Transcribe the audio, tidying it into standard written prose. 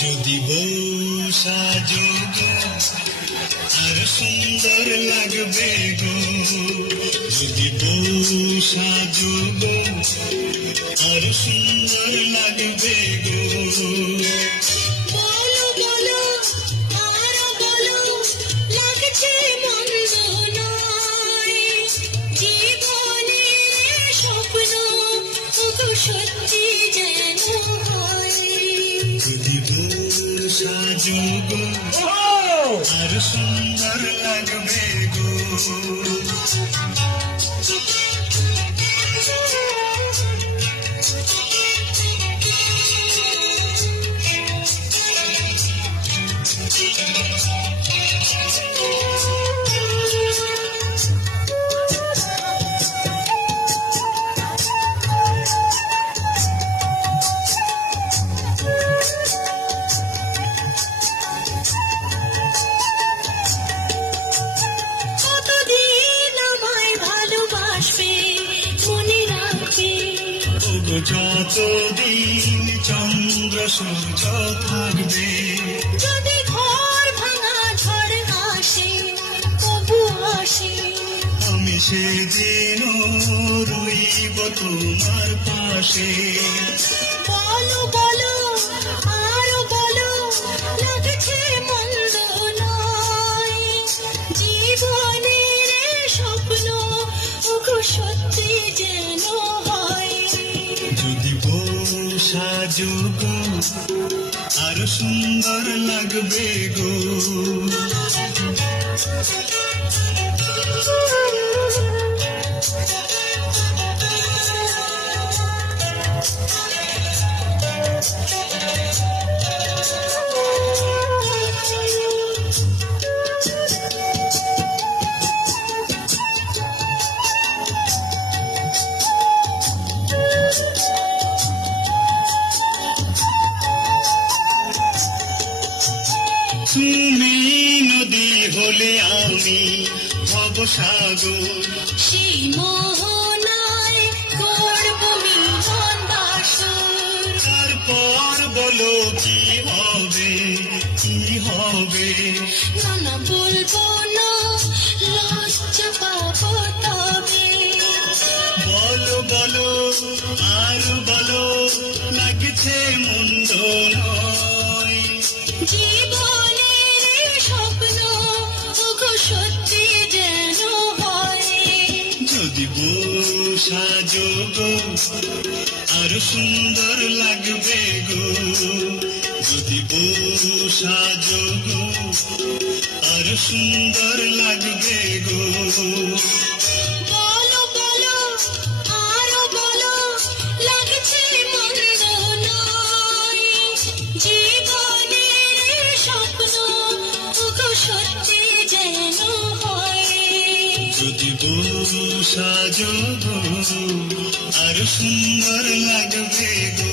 যদি বউ সাজো গো আর সুন্দর লাগবে গো, যদি বউ সাজো গো আর সুন্দর লাগবে গো। বলো বলো আরো বলো, লাগছে মন্দ নয়, জীবনের স্বপ্ন ওগো সত্যি যেন হয়। যদি বউ সাজো গো আর সুন্দর লাগবে গো। কতদিন আমায় ভালোবাসবে, মনে রাখবে, ওগো যতদিন চন্দ্র সূর্য থাকবে, যদি ঘর ভাঙা ঝড় আসে তবু আসে। আমি সেদিন রইব তোমার পাশে। বলো বলো আরো বলো, লাগছে মন্দ নয়, জীবনের স্বপ্ন ওগো সত্যি যেন হয়। যদি বউ সাজো গো আর সুন্দর লাগবে গো। তুমি নদী হলে আমি হব সাগর, সেই মোহনায় করব মিলন বাসর। তারপর বলো কি হবে, কি হবে। না না বলবো না, লজ্জা পাবো তবে। বলো বলো আর বলো, লাগছে মন্দ নয়, জীবনের স্বপ্ন ওগো সত্যি যেন হয়। যদি বউ সাজো গো আর সুন্দর লাগবে গো, যদি বউ সাজো গো আর সুন্দর লাগবে গো। বলো বলো আরো বলো, লাগছে মন্দ নয়, জীবনের স্বপ্ন ওগো সত্যি যেন হয়। যদি বউ সাজো গো আর সুন্দর লাগবে গো।